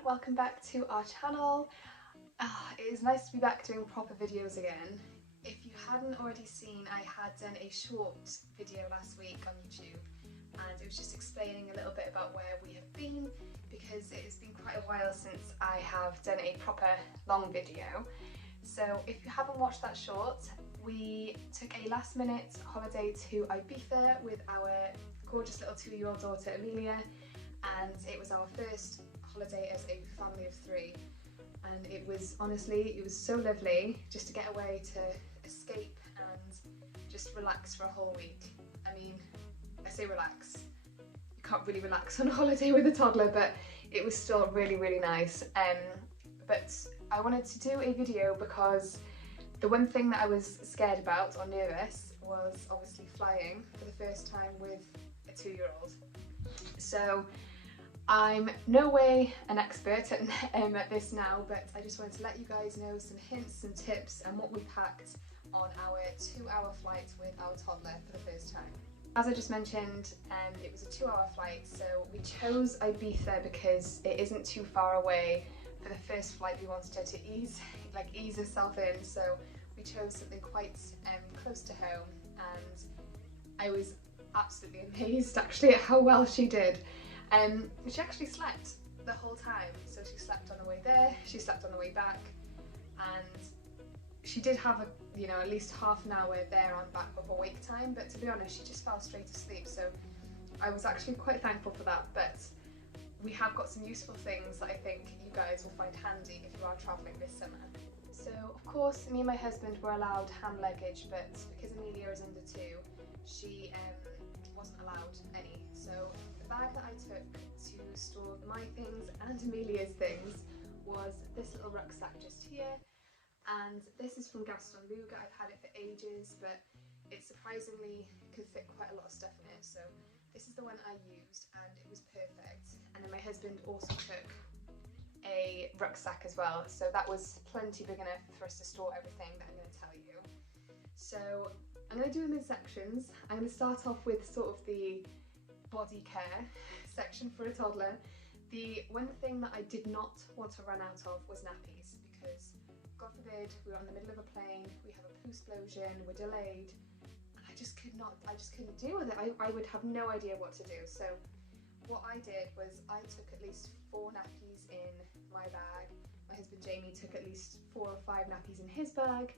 everyone, welcome back to our channel. It is nice to be back doing proper videos again. If you hadn't already seen, I had done a short video last week on YouTube and it was just explaining a little bit about where we have been because it has been quite a while since I have done a proper long video. So if you haven't watched that short, we took a last minute holiday to Ibiza with our gorgeous little 2-year-old daughter Amelia, and it was our first holiday as a family of 3, and it was so lovely just to get away, to escape and just relax for a whole week. I mean, I say relax, you can't really relax on a holiday with a toddler, but it was still really nice. But I wanted to do a video because the one thing that I was scared about or nervous was obviously flying for the first time with a 2-year-old. So I'm no way an expert at this now, but I just wanted to let you guys know some hints and tips and what we packed on our 2-hour flight with our toddler for the first time. As I just mentioned, it was a 2-hour flight, so we chose Ibiza because it isn't too far away. For the first flight we wanted her to ease herself in, so we chose something quite close to home, and I was absolutely amazed actually at how well she did. She actually slept the whole time, so she slept on the way there, she slept on the way back, and she did have at least half an hour there and back of awake time, but to be honest she just fell straight asleep, so I was actually quite thankful for that. But we have got some useful things that I think you guys will find handy if you are travelling this summer. So of course me and my husband were allowed hand luggage, but because Amelia is under 2, she wasn't allowed any. So the bag that I took to store my things and Amelia's things was this little rucksack just here, and this is from Gaston Luga. I've had it for ages, but it surprisingly could fit quite a lot of stuff in it, so this is the one I used and it was perfect. And then my husband also took a rucksack as well, so that was plenty big enough for us to store everything that I'm going to tell you. So I'm going to do them in sections. I'm going to start off with sort of the body care section for a toddler. The one thing that I did not want to run out of was nappies, because God forbid we were on the middle of a plane, we have a poo explosion, we're delayed, and I just couldn't deal with it. I would have no idea what to do. So what I did was I took at least 4 nappies in my bag. My husband Jamie took at least 4 or 5 nappies in his bag,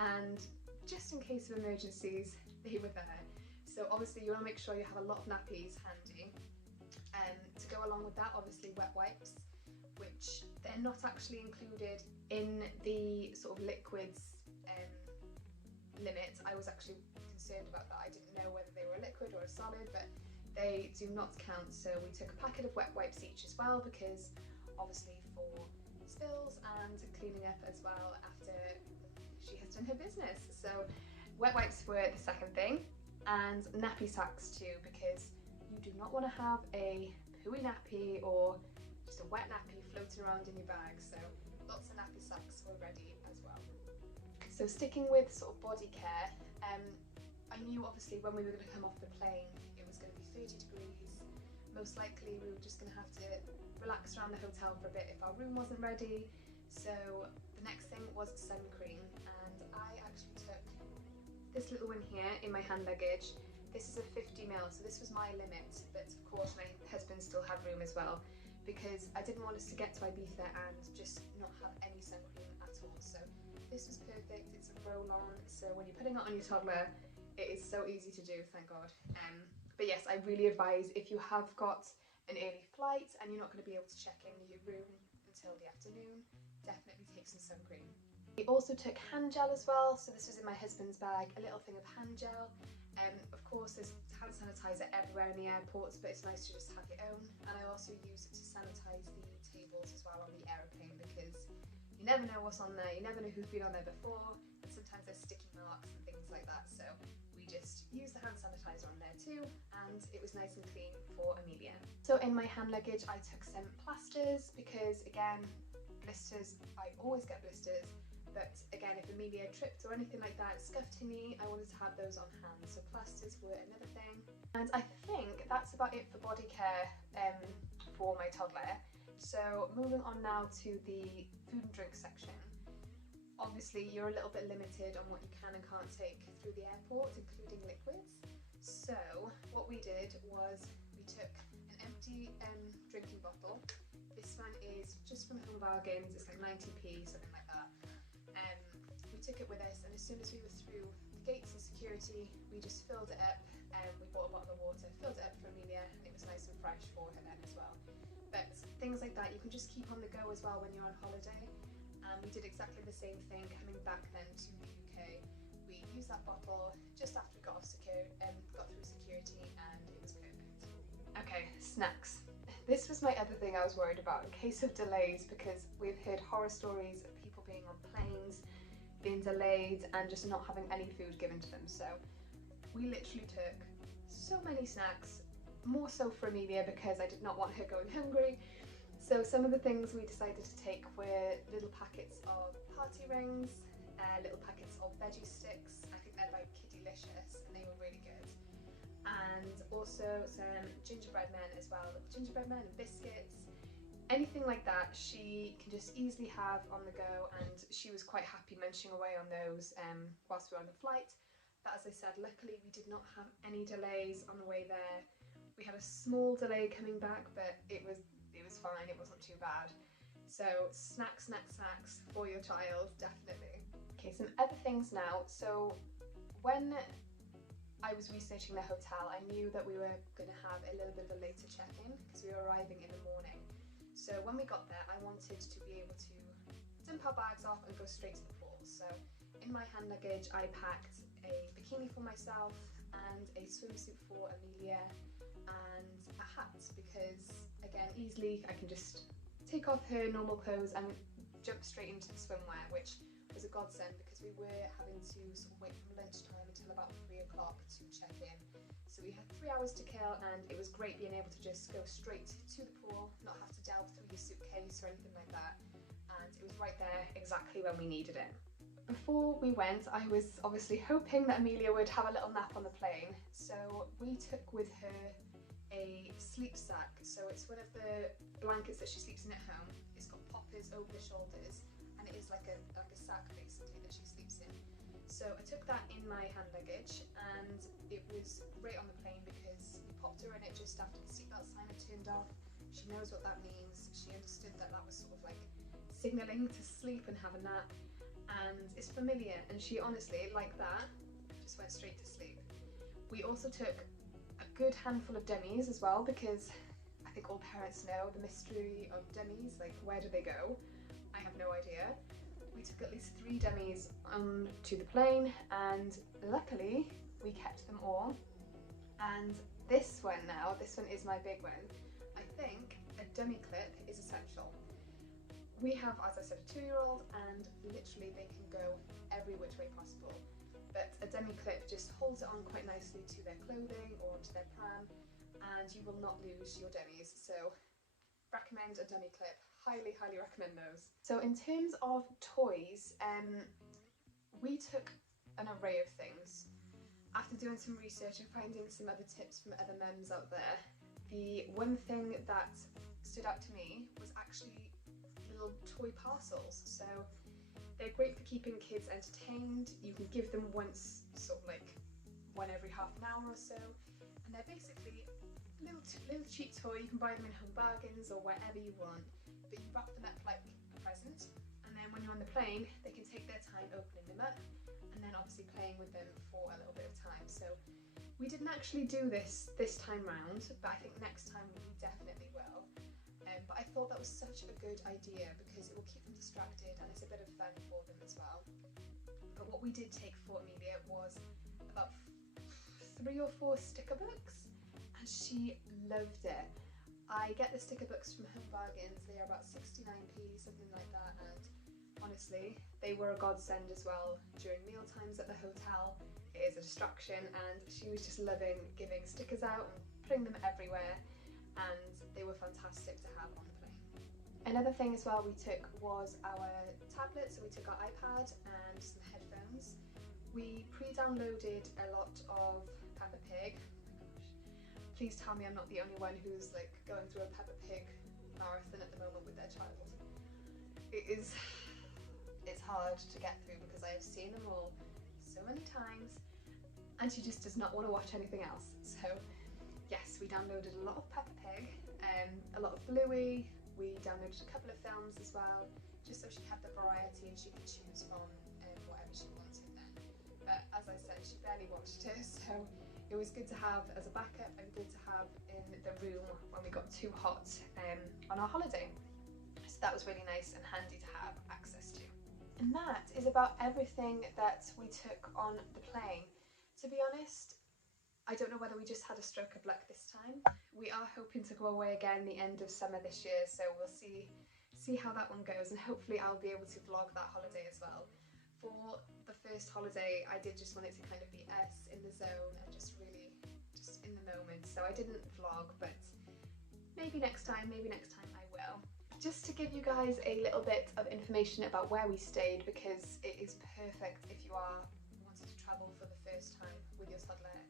and just in case of emergencies, they were there. So obviously you want to make sure you have a lot of nappies handy. To go along with that, obviously wet wipes, which they're not actually included in the sort of liquids limit. I was actually concerned about that. I didn't know whether they were a liquid or a solid, but they do not count. So we took a packet of wet wipes each as well, because obviously for spills and cleaning up as well after she has done her business. So wet wipes were the second thing, and nappy sacks too, because you do not want to have a pooey nappy or just a wet nappy floating around in your bag, so lots of nappy sacks were ready as well. So sticking with sort of body care, I knew obviously when we were going to come off the plane it was going to be 30 degrees. Most likely we were just going to have to relax around the hotel for a bit if our room wasn't ready. So the next thing was sun cream, and I actually took this little one here in my hand luggage. This is a 50ml, so this was my limit, but of course my husband still had room as well, because I didn't want us to get to Ibiza and just not have any sun cream at all. So this was perfect. It's a roll-on, so when you're putting it on your toddler, it is so easy to do, thank God. But yes, I really advise, if you have got an early flight and you're not going to be able to check in your room until the afternoon, definitely take some sun cream. We also took hand gel as well, so this was in my husband's bag, a little thing of hand gel. Of course there's hand sanitizer everywhere in the airports, but it's nice to just have your own. And I also use it to sanitize the tables as well on the aeroplane, because you never know what's on there, you never know who's been on there before, and sometimes there's sticky marks and things like that, so we just used the hand sanitizer on there too, and it was nice and clean for Amelia. So in my hand luggage I took some plasters, because again, blisters, I always get blisters, but again, if Amelia tripped or anything like that, scuffed her knee, I wanted to have those on hand, so plasters were another thing. And I think that's about it for body care for my toddler. So moving on now to the food and drink section. Obviously you're a little bit limited on what you can and can't take through the airport, including liquids. So what we did was we took an empty drinking bottle. This one is just from Home Bargains, it's like 90p, something like that. We took it with us, and as soon as we were through the gates of security, we just filled it up, and we bought a bottle of water, filled it up for Amelia, and it was nice and fresh for her then as well. But things like that you can just keep on the go as well when you're on holiday. We did exactly the same thing coming back then to the UK. We used that bottle just after we got through security, and it was perfect. Okay, snacks. This was my other thing I was worried about in case of delays, because we've heard horror stories of people being on planes, being delayed and just not having any food given to them. So we literally took so many snacks, more so for Amelia because I did not want her going hungry. So some of the things we decided to take were little packets of party rings, little packets of veggie sticks. I think they're like Kiddylicious and they were really good. And also some gingerbread men as well, gingerbread men and biscuits. Anything like that she can just easily have on the go, and she was quite happy munching away on those whilst we were on the flight. But as I said, luckily we did not have any delays on the way there. We had a small delay coming back, but it was fine, it wasn't too bad. So snacks for your child, definitely. Okay, some other things now. So when I was researching the hotel, I knew that we were going to have a little bit of a later check-in because we were arriving in the morning. So when we got there, I wanted to be able to dump our bags off and go straight to the pool. So in my hand luggage, I packed a bikini for myself and a swimsuit for Amelia and a hat because, again, easily I can just take off her normal clothes and jump straight into the swimwear, which was a godsend because we were having to sort of wait from lunchtime until about 3 o'clock to check in. So we had 3 hours to kill, and it was great being able to just go straight to the pool, not have to delve through your suitcase or anything like that. And it was right there exactly when we needed it. Before we went, I was obviously hoping that Amelia would have a little nap on the plane. So we took with her a SLEEPSACK. So it's one of the blankets that she sleeps in at home. It's got poppers over the shoulders, and it is like a sack basically that she sleeps in. So I took that in my hand luggage, and it was great on the plane because we popped her in it just after the seatbelt sign had turned off. She knows what that means. She understood that that was sort of like signalling to sleep and have a nap, and it's familiar, and she honestly, like that, just went straight to sleep. We also took a good handful of dummies as well because I think all parents know the mystery of dummies, like where do they go? I have no idea. We took at least 3 dummies onto the plane, and luckily we kept them all. And this one is my big one. I think a dummy clip is essential. We have, as I said, a 2-year-old, and literally they can go every which way possible. But a dummy clip just holds it on quite nicely to their clothing or to their pram, and you will not lose your dummies. So recommend a dummy clip. Highly, highly recommend those. So in terms of toys, we took an array of things. After doing some research and finding some other tips from other mums out there, the one thing that stood out to me was actually little toy parcels. So they're great for keeping kids entertained. You can give them once, sort of like one every half an hour or so, and they're basically little cheap toy. You can buy them in Home Bargains or wherever you want, but you wrap them up like a present, and then when you're on the plane they can take their time opening them up and then obviously playing with them for a little bit of time. So we didn't actually do this time round, but I think next time we definitely will. But I thought that was such a good idea because it will keep them distracted and it's a bit of fun for them as well. But what we did take for Amelia was about 3 or 4 sticker books, and she loved it. I get the sticker books from Home Bargains, they are about 69p, something like that, and honestly, they were a godsend as well during meal times at the hotel. It is a distraction, and she was just loving giving stickers out and putting them everywhere, and they were fantastic to have on the plane. Another thing as well we took was our tablet, so we took our iPad and some headphones. We pre-downloaded a lot of Peppa Pig. Please tell me I'm not the only one who's like going through a Peppa Pig marathon at the moment with their child. It's hard to get through because I have seen them all so many times and she just does not want to watch anything else. So yes, we downloaded a lot of Peppa Pig, a lot of Bluey, we downloaded a couple of films as well, just so she had the variety and she could choose from whatever she wanted then. But as I said, she barely watched it, so it was good to have as a backup and good to have in the room when we got too hot on our holiday. So that was really nice and handy to have access to. And that is about everything that we took on the plane. To be honest, I don't know whether we just had a stroke of luck this time. We are hoping to go away again the end of summer this year, so we'll see how that one goes, and hopefully I'll be able to vlog that holiday as well. For the first holiday, I did just want it to kind of be us in the zone and just really just in the moment, so I didn't vlog, but maybe next time I will. Just to give you guys a little bit of information about where we stayed, because it is perfect if you are wanting to travel for the first time with your toddler.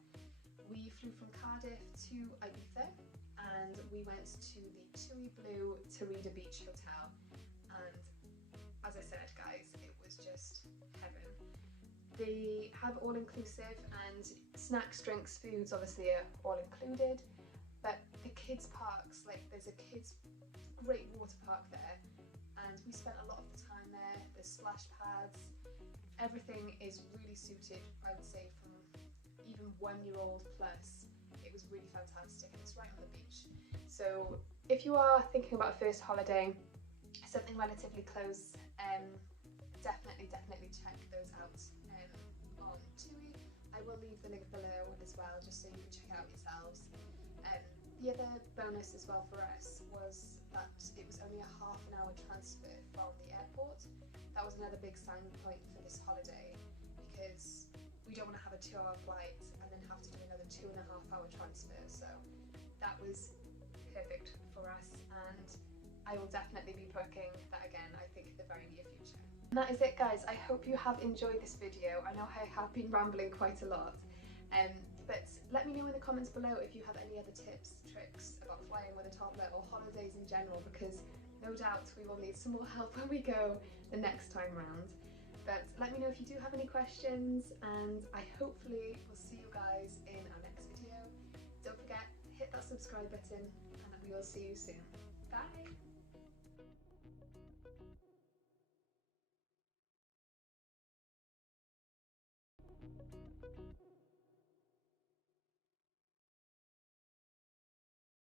We flew from Cardiff to Ibiza and we went to the Tui Blue Tarida Beach Hotel, and as I said guys, it was just heaven. They have all-inclusive and snacks, drinks, foods obviously are all included, but the kids parks, like there's a kids great water park there and we spent a lot of the time there. There's splash pads, everything is really suited, I would say, from even 1-year-old plus. It was really fantastic and it's right on the beach. So if you are thinking about a first holiday, something relatively close, definitely check those out on TUI. I will leave the link below as well, just so you can check it out yourselves. The other bonus as well for us was that it was only a half-an-hour transfer from the airport. That was another big selling point for this holiday, because we don't want to have a 2-hour flight and then have to do another 2.5-hour transfer. So that was perfect for us, and I will definitely be booking that again, I think, in the very near future. And that is it guys, I hope you have enjoyed this video. I know I have been rambling quite a lot, but let me know in the comments below if you have any other tips, tricks about flying with a toddler or holidays in general, because no doubt we will need some more help when we go the next time round. But let me know if you do have any questions, and I hopefully will see you guys in our next video. Don't forget, hit that subscribe button and we will see you soon. Bye!